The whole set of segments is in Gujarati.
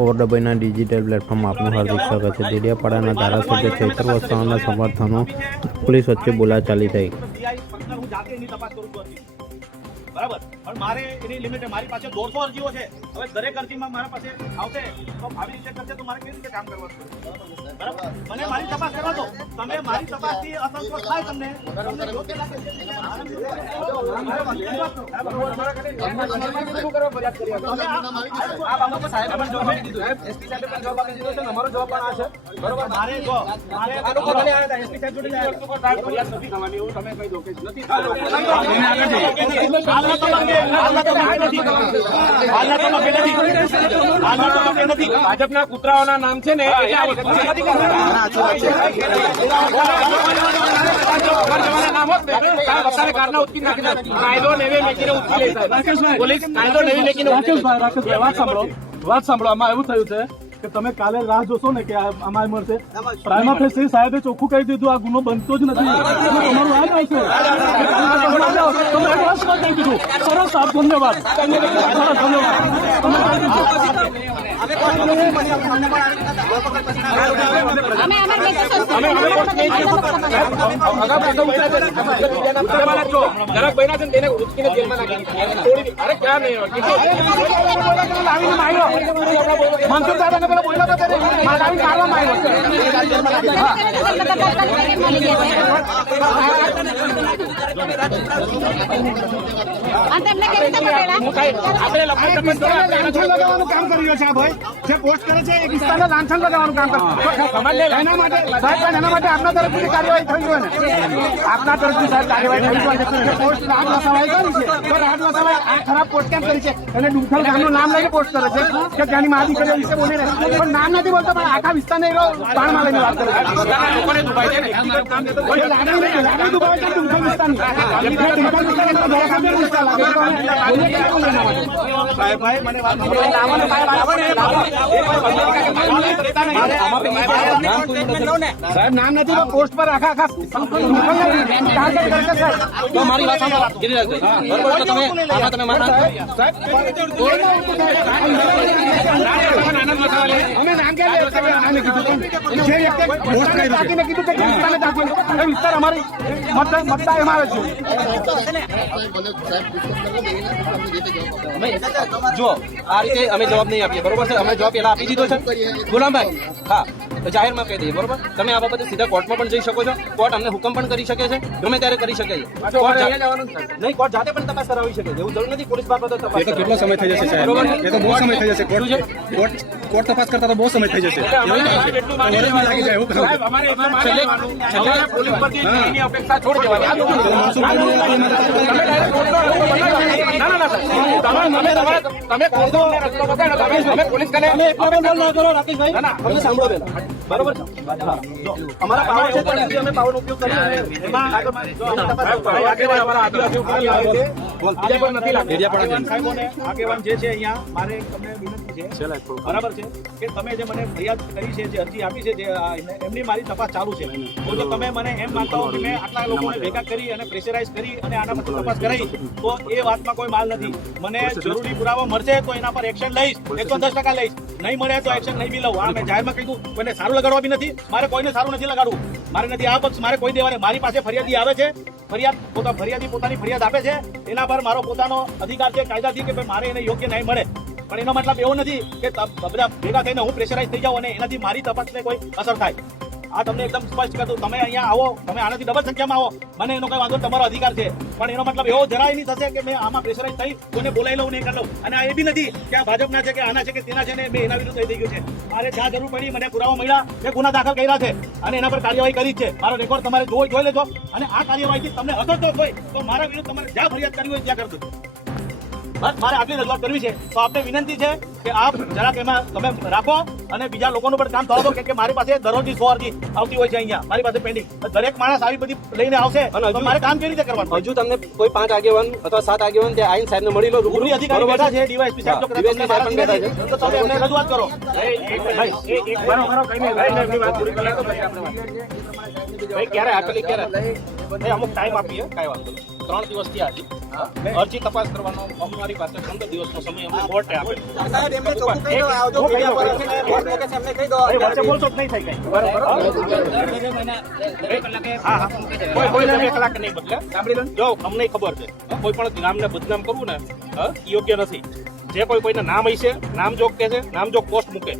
ઓવરડબના ડિજિટલ પ્લેટફોર્મ આપનું હાર્દિક સ્વાગત છે। દેડિયાપાડાના ધારાસભ્ય ચૈતર વસાવાના સમર્થનો પોલીસ વચ્ચે બોલાચાલી થઈ। બરાબર, પણ મારે એની લિમિટ મારી પાસે 150 અરજીઓ છે। હવે દરેક અરજીમાં મારા પાસે આવશે તો આવી રીતે કરશે તો મારે કેવી રીતે કામ કરવાનું? બરાબર, મને મારી તપાસ કરવા દો। તમે મારી તપાસથી અસંતોષ થાય તમને યોગ્ય લાગે ભાજપના કૂતરાઓના નામ છે ને વાત સાંભળો, આમાં એવું થયું છે કે તમે કાલે રાહ જોશો ને કે આમાં મળશે। પ્રાઇમા ફેસી સાહેબે ચોખ્ખું કહી દીધું આ ગુનો બનતો જ નથી, તમારું આ જ આવશે। સરસ સાહેબ, ધન્યવાદ, કામ કરી રહ્યો છે આ ભાઈ જે પોસ્ટ કરે છે એ વિસ્તારને લાંછન લગાવવાનું કામ કરે એના માટે આપના તરફથી કાર્યવાહી થઈ હોય ને, આપના તરફથી સાહેબ કાર્યવાહી થઈ હોય પોસ્ટ રાત લસાવાઈ કરી છે તો રાત લસાવાઈ આ ખરાબ પોસ્ટ કેમ કરી છે? એને ડુંખલ ગામનું નામ લઈને પોસ્ટ કરે છે કે ત્યાંની મા દીકરીઓ વિશે બોલી રહે પણ નામ નથી બોલતો, પણ આખા વિસ્તારને પાણમાં લઈને વાત કરે છે। લાગણી દુભાવે છે ડુંખલ વિસ્તારની ભાઈ મને વાત સાહેબ નામ નથી પોસ્ટ પર આખા મારી વાત અમે નામ વિસ્તાર અમારી મતદાર એમાં આવે છે। જો આ રીતે અમે જવાબ નહીં આપીએ, બરોબર છે? અમે જવાબ પેલા આપી દીધો છે ગુલામભાઈ, હા તો જાહેરમાં કહી દઈએ, બરોબર? તમે આ બાબતે સીધા કોર્ટમાં પણ જઈ શકો છો, કોર્ટ અમને હુકમ પણ કરી શકે છે, ગમે ત્યારે કરી શકે છે। નહીં, કોર્ટ જાતે પણ તપાસ કરાવી શકે છે, એવું જરૂર નથી પોલીસ બાબતે તપાસ। કેટલો સમય થઈ જશે સાહેબ? એ તો બહુ સમય થઈ જશે, કોર્ટ તપાસ કરતા તો બહુ સમય થઈ જશે। અપેક્ષા છોડી દેવાની। તમે પોલીસ કરે સાંભળો બરોબર છે? અમારા પાવર છે ત્યાંથી અમે પાવરનો ઉપયોગ કરીએ આગેવાન જે છે અહીંયા મારે તમને વિનંતી છે, બરાબર છે કે તમે જે મને ફરિયાદ કરી છે, જે અરજી આપી છે, જે એમની મારી તપાસ ચાલુ છે, તો તમે મને એમ માનતા હો કે મેં આટલા લોકોને ભેગા કરી અને પ્રેશરાઇઝ કરી અને આના પર તપાસ કરાવી તો એ વાતમાં કોઈ માલ નથી। મને જરૂરી પુરાવો મળશે તો એના પર એક્શન લઈશ, 110% લઈશ, નહીં મળે તો એક્શન નહીં બી લઉં। આ મેં જાહેરમાં કીધું, કોઈને સારું લગાડવા બી નથી, મારે કોઈને સારું નથી લગાડવું, મારે નથી આ પક્ષ, મારે કોઈ દેવાને। મારી પાસે ફરિયાદી આવે છે, ફરિયાદી પોતાની ફરિયાદ આપે છે, એના પર મારો પોતાનો અધિકાર છે કાયદાથી કે ભાઈ મારે એને યોગ્ય ન્યાય મળે, પણ એનો મતલબ એવો નથી કે બધા ભેગા થઈને હું પ્રેશરાઇઝ થઈ જાઉં અને એનાથી મારી તપાસને કોઈ અસર થાય। આ તમને એકદમ સ્પષ્ટ કરતું, તમે અહીંયા આવો, તમે આનાથી ડબલ સંખ્યામાં આવો, મને એનો કઈ વાંધો, તમારો અધિકાર છે, પણ એનો મતલબ એવો જરાય નહીં થશે કે મેં આમાં પ્રેશરાઇઝ થઈ કોઈને બોલાવી લઉં, નહીં કરી લઉં। અને આ એ બી નથી કે આ ભાજપના છે કે આના છે કે તેના છે ને મેં એના વિરુદ્ધ થઈ ગયું છે। મારે જ્યાં જરૂર પડી મને પુરાવો મળ્યા, મેં ગુના દાખલ કર્યા છે અને એના પર કાર્યવાહી કરી છે। મારો રેકોર્ડ તમારે જોઈ લેજો અને આ કાર્યવાહીથી તમને અસંતોષ હોય તો મારા વિરુદ્ધ તમારે જ્યાં ફરિયાદ કરવી હોય ત્યાં કરજો। બસ મારે આટલી રજૂઆત કરવી છે, તો આપને વિનંતી છે કે આપ જરાક એમાં તમે રાખો અને બીજા લોકોનું પણ કામ થવા દો, કે મારી પાસે દરરોજની 100 અરજી આવતી હોય છે અહીંયા મારી પાસે પેન્ડિંગ। દરેક માણસ આવી બધી લઈને આવશે તો મારે કામ કેવી રીતે કરવાનું? હજુ તમને કોઈ 5 આગેવાન અથવા 7 આગેવાન ત્યાં આઈન સાહેબને મળી લો, રૂબરૂ અધિકારી બેઠા છે, ડીવાયએસપી સાહેબ તો તમે એમને રજૂઆત કરો। ક્યારે આપેલી ક્યારે અમુક ટાઈમ આપીએ, કઈ વાંધો નહીં, 3 દિવસથી આજે અરજી તપાસ કરવાનો અમારી પાસે 15 દિવસનો સમય અમને કોર્ટે આપેલો। એમને ચોખ્ખું કહી દો, આવજો મીડિયા પર અમને કોર્ટ લોકેશન અમને કહી દો. વચ્ચે બોલશો તો નહીં થાય કઈ. કોઈ 2 કલાક નહીં બદલે. સાંભળી લો. જો અમને ખબર છે કોઈ પણ ગામને બદનામ કરવું ને યોગ્ય નથી. જે કોઈના નામ હશે, નામ જોગ કે છે, નામ જોગ પોસ્ટ મૂકે,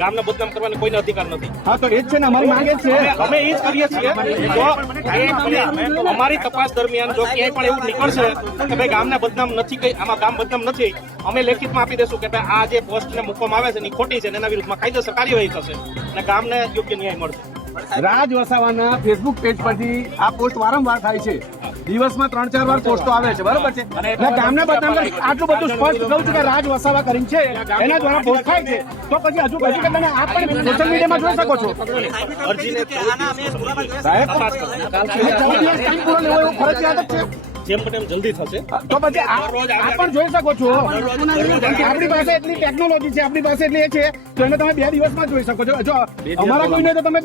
ગામને બદનામ કરવાનો કોઈને અધિકાર નથી. હા તો એ જ છે ને અમારી માંગે છે. અમે એ જ કરીએ છીએ. જો અમારી તપાસ દરમિયાન જો ક્યાંય પણ એવું નીકળશે કે ભાઈ ગામને બદનામ નથી, કઈ આમાં ગામ બદનામ નથી, અમે લેખિતમાં આપી દેશું કે ભાઈ આ જે પોસ્ટને મૂકવામાં આવે છે એની ખોટી છે, એના વિરુદ્ધમાં કાયદેસર કાર્યવાહી થશે અને ગામને યોગ્ય ન્યાય મળશે. રાજ વસાવાના ફેસબુક પેજ પરથી આ પોસ્ટ વારંવાર થાય છે. દિવસમાં 3-4 વાર પોસ્ટો આવે છે, બરોબર છે. એટલે ગામને બદનામ કરી આટલું બધું સ્પષ્ટ કહું છું કે રાજ વસાવા કરીને છે એના દ્વારા પોસ્ટ થાય છે, તો પછી હજુ કે તમે આ પણ સોશિયલ મીડિયામાં જોઈ શકો છો. અરજીને સાહેબ તપાસ કરો. 14 દિવસ ટાઈમ પૂરો લેવો એવું ફરજિયાત જ છે. જેમ બને એમ જલ્દી થશે. તો પછી આ પણ જોઈ શકો છો. આપણી પાસે એટલી ટેકનોલોજી છે, આપણી પાસે એટલી એ છે, તો એને તમે 2 દિવસમાં જોઈ શકો છો. જો અમારા કોઈને તો તમે